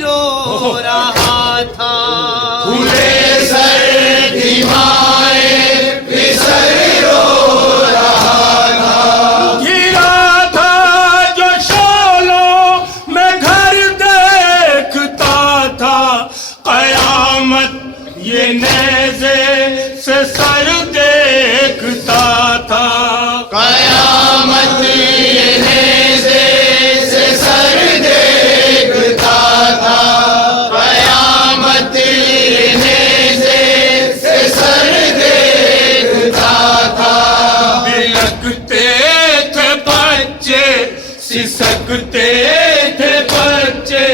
رو رہا تھا پھولے سر کی مائیں پسر رو رہا تھا گرا تھا جو شولوں میں گھر دیکھتا تھا قیامت یہ نیزے سے سر دیکھتا تھا قیامت یہ نیزے سے سر دیکھتا تھا قیامت یہ نیزے سے سر دیکھتا تھا بلکتے تھے بچے سسکتے تھے بچے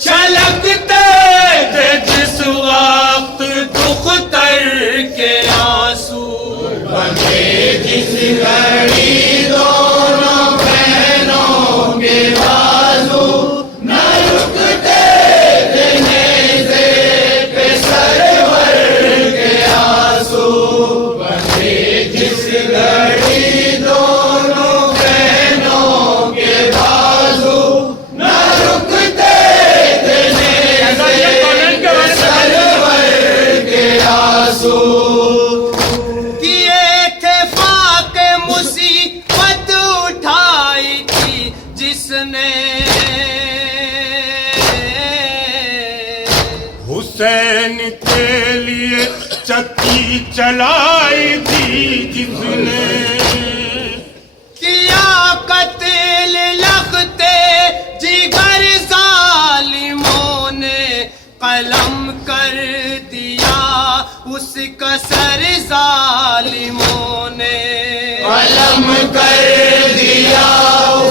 چھلکتے تھے جس وقت دختر کے آنسو بندے جس گھڑی دونوں بہنوں کے بازو نہ رکتے تھے نیزے پہ سرور کے آنسو بندے جس گھڑی دونوں بہنوں کے بازو نہ رکتے تھے نیزے پہ سرور کے آنسو کیے تھے فاق مصیبت اٹھائی تھی جس نے حسین کے لیے چکی چلائی تھی جس نے کیا قتل لختے جگر ظالموں نے قلم کر دیا اس کا سر ظالموں نے قلم کر دیا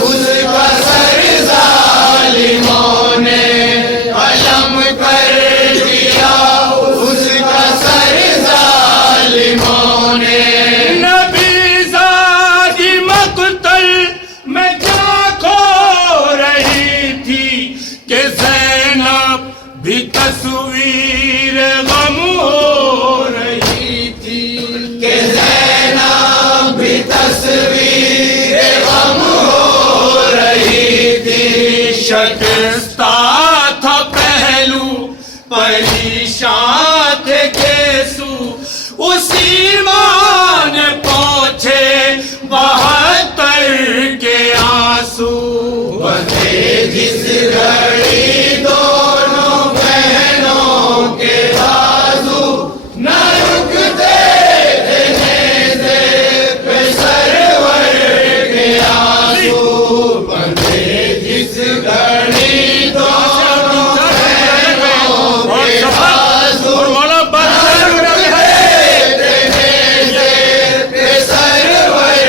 اس کا سر ظالموں نے قلم کر دیا اس کا سر ظالموں نے نبی زادی مقتل میں جا کھو رہی تھی کہ زینب بھی تصویر غم ہو رہی تھی کہ زینب بھی تصویر غم ہو رہی تھی شکستہ تھا پہلو پریشان تھے گیسو اسی ماں نے پہنچے 72 کے آنسو بندے جس گھڑی دونوں بہنوں کے بازو نہ رکتے تھے نیزے پہ سرور کے آنسو بندے جس گھڑی دونوں بہنوں کے بازو اور مولا تھے نیزے پہ سرور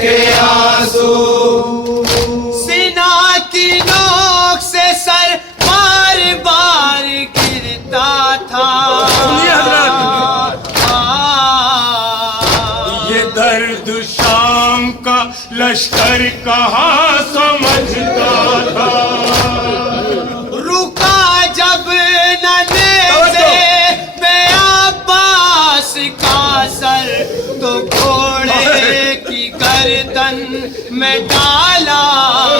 کے آنسو سینا کی نوک سے سر بار بار گرتا تھا سنیے یہ درد شام کا لشکر کہاں سمجھتا تھا رکا جب نہ نیزے پہ عباس کا سر تو گھوڑے کی گردن میں ڈالا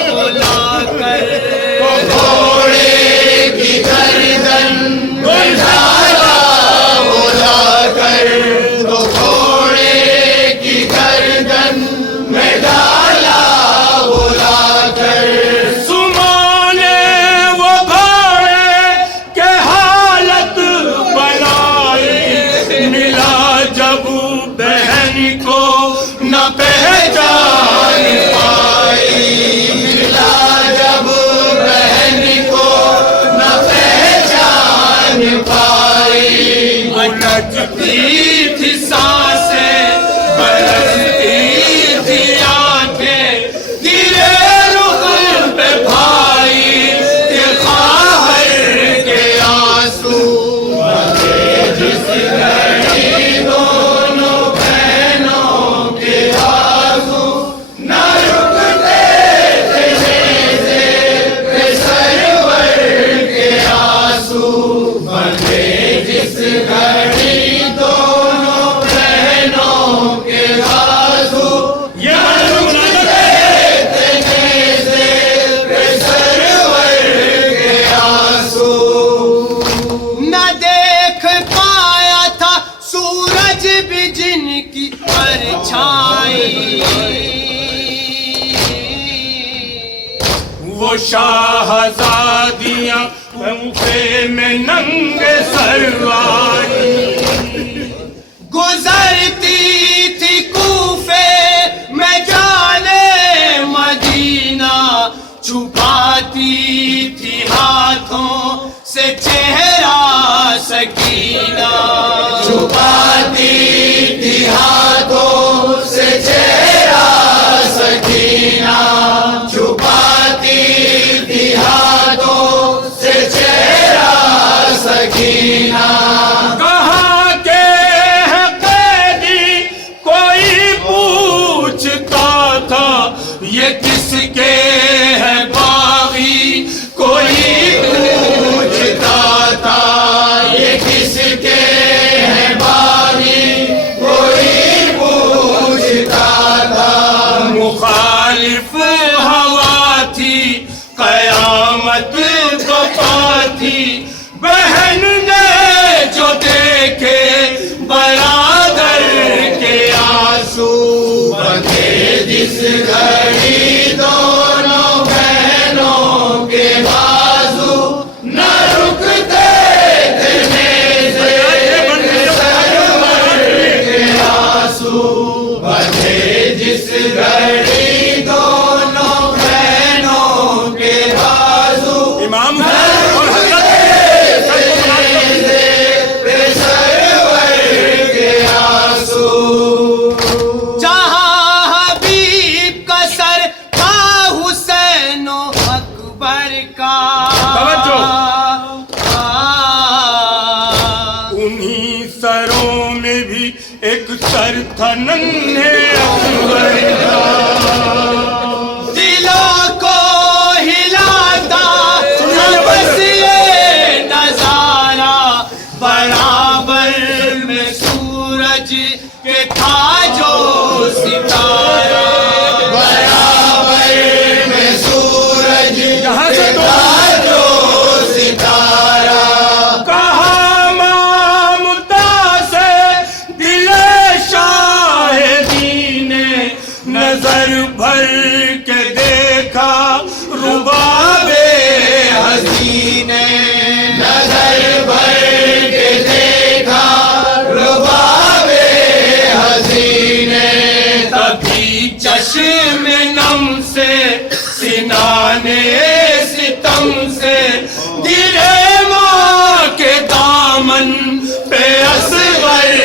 بلا کر گھوڑے کی گردن میں ڈالا بلا کر تو گھوڑے کی گردن میں ڈالا بلا کر سمانے وہ گھوڑے کے حالت بنائی ملا جب بہن کو نہ پہچان پائی ملا جب بہن کو چھائی وہ شاہزادیاں کوفے میں ننگے سر آئی گزرتی تھی کوفے میں جانے مدینہ چھپاتی تھی ہاتھوں سے چہرہ سکینہ چھپاتی تھی ہاتھوں سے چہرہ سکینہ چھپاتی تھی ہاتھوں سے چہرہ سکینہ کہاں کے ہے قیدی کوئی پوچھتا تھا یہ کس کے ہے باغی کوئی پوچھتا تھا یہ کس کے ہے باغی کوئی پوچھتا تھا مخالف ہوا تھی قیامت بپا تھی بہن نے جو دیکھے برادر کے آنسو بندھے جس گھڑی دونوں بہنوں کے بازو نہ رکتے تھے نیزے سرور کے آنسو بندھے جس گھڑی دونوں بہنوں کے بازو امام اور حضرت سرور کے آنسو جہاں حبیب کا سر تھا حسین و اکبر کا توجہ۔ انہی سروں میں بھی ایک سر تھا ننھے اکبر کا دلوں کو ہلاتا بس یہ نظارہ برابر میں سورج کے تھا جو ستارہ برابر میں سورج یہاں سے تو جو ستارہ کہاں مامتا سے دل شاہدی نے نظر بھر کے دیکھا رباب حسین نظر بھر کے دیکھا رباب حسین تبھی چشم نم سے سنانے ستم سے گرے ماں کے دامن پہ اصغر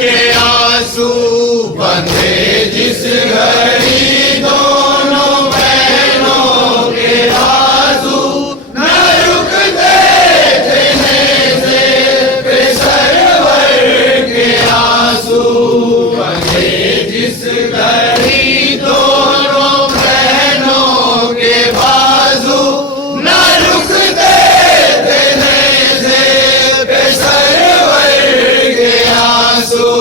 کے آنسو بندھے جس گھڑی دونوں بہنوں کے بازو نہ رکتے تھے نیزے پہ سرور کے آنسو بندھے جس گھڑی دونوں بہنوں کے بازو نہ رکتے تھے نیزے پہ سرور کے آنسو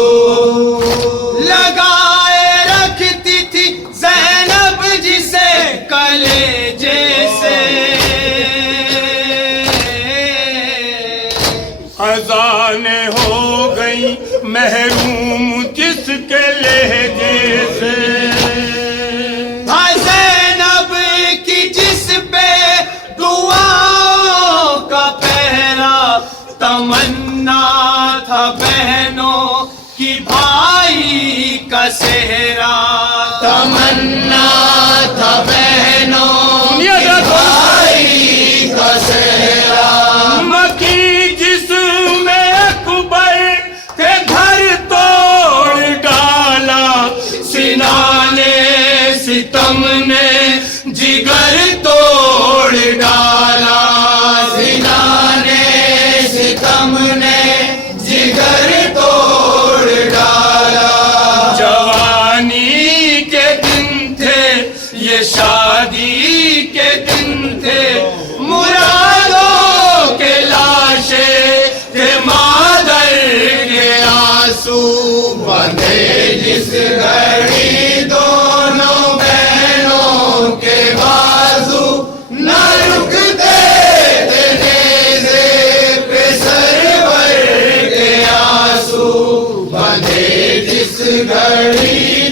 لگائے رکھتی تھی زینب جسے کلیجے سے خزانے ہو گئی محروم جس کے لہجے سے زینب کی جس پہ دعاؤں کا پہرا تمنا تھا بہنوں کی بھائی کا صحرا تمنا تھا بہنوں سنیے کی ذرا بھائی کا صحرا مکی جس میں اکبر کے گھر توڑ ڈالا سنانے ستم نے جگر توڑ ڈالا سنانے ستم نے جگر توڑ ڈالا جوانی کے دن تھے یہ شادی کے دن تھے مرادوں کے لاشیں تھے مادر کے آنسو بندھے جس گھڑی دونوں بہنوں کے بازو نہ رکتے تھے نیزے پہ سرور کے آنسو بندھے جس گھڑی